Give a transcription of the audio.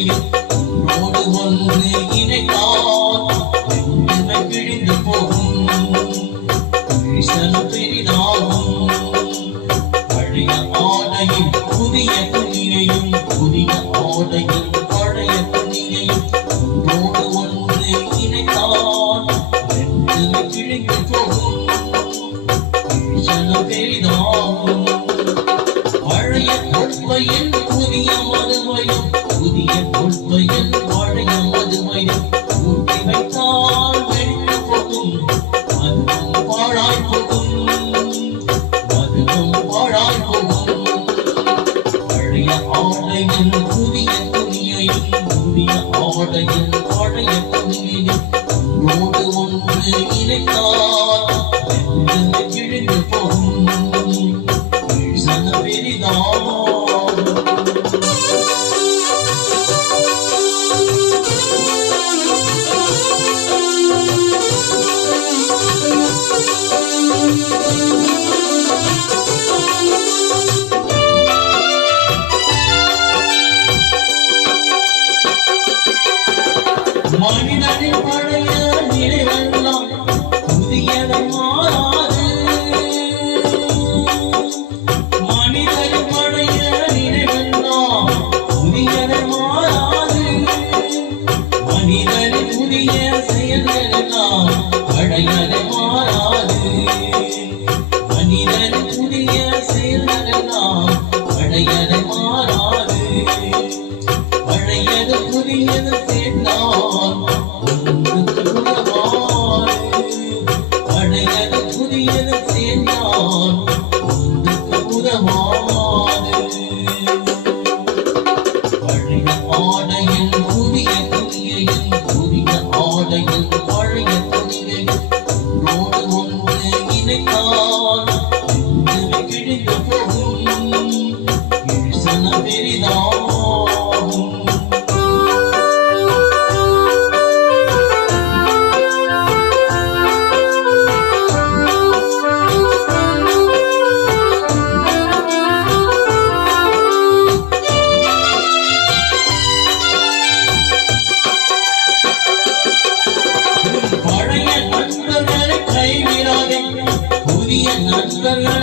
துணியையும் ஒன்றோடு ஒன்று இணைத்தால் ரெண்டுமே கிழிந்து போகும், விரிசல் பெரிதாகும். பழைய ஆடையில் புதிய துணியையும் புதிய ஆடையில் பழைய துணியையும் ஒன்றோடு ஒன்று இணைத்தால் ரெண்டுமே கிழிந்து போகும், விரிசல் பெரிதாகும். பழைய கொள்கையில் புதிய மதுமையும் புதிய கொள்கையில் பழைய மதுமையும் ஊட்டி வைத்தால் வெடித்து போகும், அதுவும் பாழாய் போகும், அதுவும் பாழாய் போகும். பழைய ஆடையில் புதிய துணியையும் புதிய ஆடையில் பழைய துணியையும் ஒன்றோடு ஒன்று இணைத்தால் ரெண்டுமே கிழிந்து போகும், விரிசல் பெரிதாகும். மனிதனின் பழைய நினைவெல்லாம் புதியதை மாறாது, மனிதனின் பழைய நினைவெல்லாம் புதியதை மாறாது, மனிதனின் புதிய செயல்களெல்லாம் பழையதை மாறாது, மனிதனின் புதிய செயல்களெல்லாம் பழையதை மாறாது. பழையது புதியது சேர்ந்தால் ஒன்றுக்கு உதவாது, பழையது புதியது சேர்ந்தால் ஒன்றுக்கு உதவாது. பழைய ஆடையில் புதிய துணியையும் புதிய ஆடையில் பழைய துணியையும் ஒன்றோடு ஒன்று இணைத்தால் ரெண்டுமே கிழிந்து போகும், விரிசல் பெரிதாகும். பழைய நண்பர்களை கைவிடாதே, புதிய நண்பர்களை